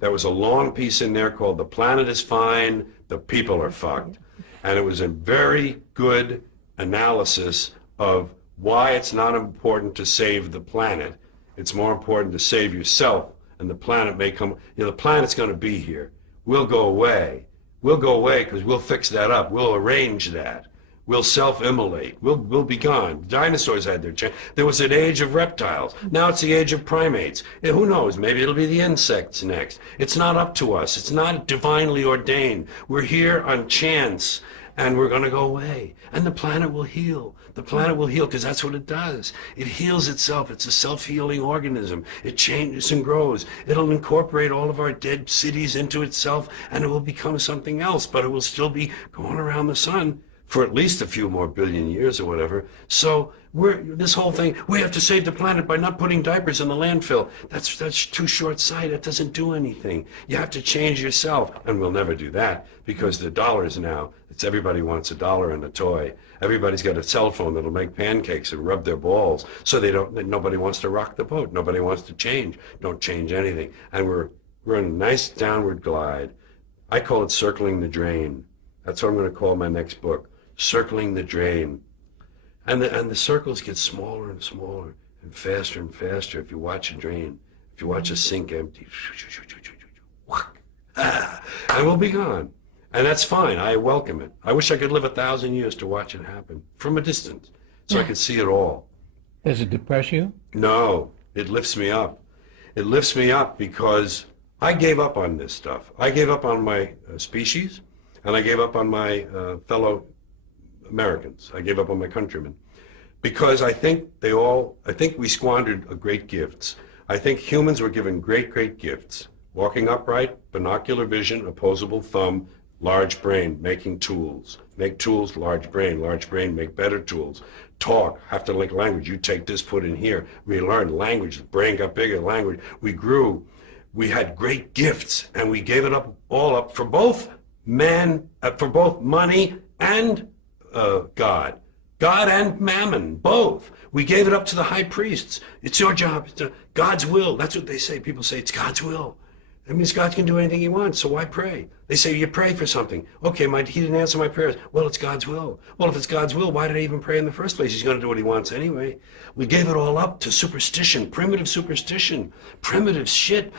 There was a long piece in there called "The Planet is Fine, the People are Fucked." And it was a very good analysis of why it's not important to save the planet. It's more important to save yourself, and the planet may come, the planet's going to be here. We'll go away. We'll go away because we'll fix that up. We'll arrange that. We'll self-immolate. We'll be gone. Dinosaurs had their chance. There was an age of reptiles. Now it's the age of primates. And who knows? Maybe it'll be the insects next. It's not up to us. It's not divinely ordained. We're here on chance, and we're going to go away. And the planet will heal. The planet will heal because that's what it does. It heals itself. It's a self-healing organism. It changes and grows. It'll incorporate all of our dead cities into itself, and it will become something else, but it will still be going around the sun for at least a few more billion years or whatever. So this whole thing, we have to save the planet by not putting diapers in the landfill. That's too short-sighted. It doesn't do anything. You have to change yourself, and we'll never do that because the dollars now, everybody wants a dollar and a toy. Everybody's got a cell phone that'll make pancakes and rub their balls, so nobody wants to rock the boat. Nobody wants to change. Don't change anything. And we're in a nice downward glide. I call it circling the drain. That's what I'm going to call my next book. Circling the drain. And the circles get smaller and smaller and faster if you watch a drain, if you watch a sink empty. And we'll be gone. And that's fine. I welcome it. I wish I could live 1,000 years to watch it happen from a distance so I could see it all. Does it depress you? No, it lifts me up. It lifts me up because I gave up on this stuff. I gave up on my species, and I gave up on my fellow Americans. I gave up on my countrymen because I think we squandered great gifts. I think humans were given great gifts. Walking upright, binocular vision, opposable thumb, large brain, making tools. Make tools, large brain, make better tools. Talk, have to link language. You take this, put in here. We learned language, the brain got bigger, language. We grew. We had great gifts, and we gave it all up for both money and God and mammon, both. We gave it up to the high priests. It's your job. It's God's will. That's what they say. People say it's God's will. That means God can do anything he wants, so why pray? They say you pray for something. Okay, he didn't answer my prayers. Well, it's God's will. Well, if it's God's will, why did I even pray in the first place? He's going to do what he wants anyway. We gave it all up to superstition, primitive shit.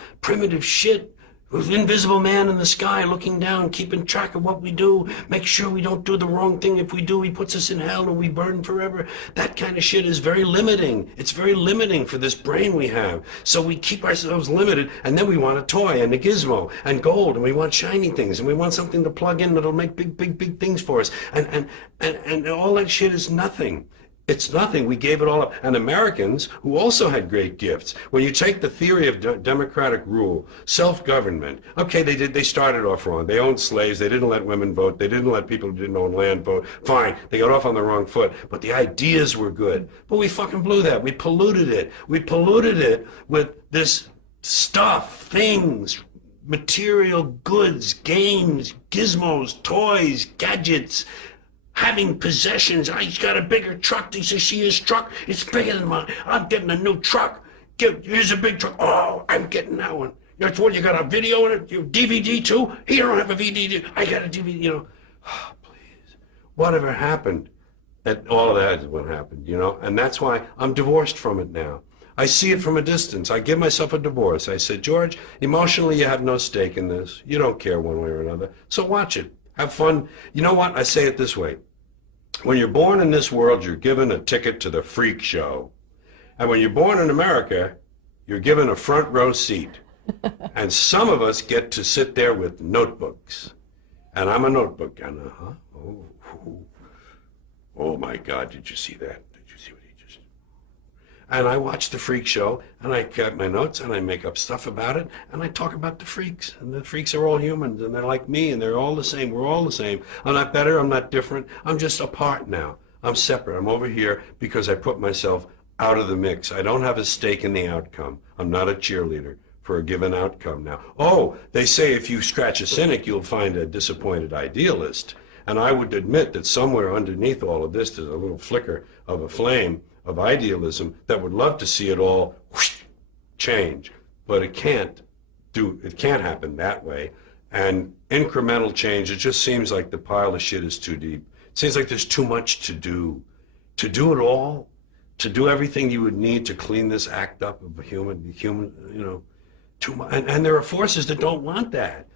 With invisible man in the sky looking down, keeping track of what we do, make sure we don't do the wrong thing. If we do, he puts us in hell and we burn forever. That kind of shit is very limiting. It's very limiting for this brain we have. So we keep ourselves limited, and then we want a toy and a gizmo and gold, and we want shiny things, and we want something to plug in that'll make big things for us. And all that shit is nothing. It's nothing. We gave it all up. And Americans, who also had great gifts, when you take the theory of democratic rule, self-government, okay, they started off wrong. They owned slaves. They didn't let women vote. They didn't let people who didn't own land vote. Fine. They got off on the wrong foot. But the ideas were good. But we fucking blew that. We polluted it. We polluted it with this stuff, things, material goods, games, gizmos, toys, gadgets, having possessions. He's got a bigger truck. He says, see his truck? It's bigger than mine. I'm getting a new truck. Here's a big truck. Oh, I'm getting that one. That's what, you got a video in it? You DVD too? He don't have a DVD. I got a DVD, Oh, please. Whatever happened? And all of that is what happened, And that's why I'm divorced from it now. I see it from a distance. I give myself a divorce. I said, George, emotionally you have no stake in this. You don't care one way or another. So watch it. Have fun. You know what? I say it this way. When you're born in this world, you're given a ticket to the freak show. And when you're born in America, you're given a front row seat. And some of us get to sit there with notebooks. And I'm a notebook. And oh my God, did you see that? Did you see what he just... And I watch the freak show, and I get my notes, and I make up stuff about it, and I talk about the freaks. And the freaks are all humans, and they're like me, and they're all the same. We're all the same. I'm not better. I'm not different. I'm just apart now. I'm separate. I'm over here because I put myself out of the mix. I don't have a stake in the outcome. I'm not a cheerleader for a given outcome now. Oh, they say if you scratch a cynic, you'll find a disappointed idealist. And I would admit that somewhere underneath all of this, there's a little flicker of a flame of idealism that would love to see it all whoosh, change, but it can't it can't happen that way. And incremental change, it just seems like the pile of shit is too deep. It seems like there's too much to do. To do it all, to do everything you would need to clean this act up of a human, you know, too much. And there are forces that don't want that.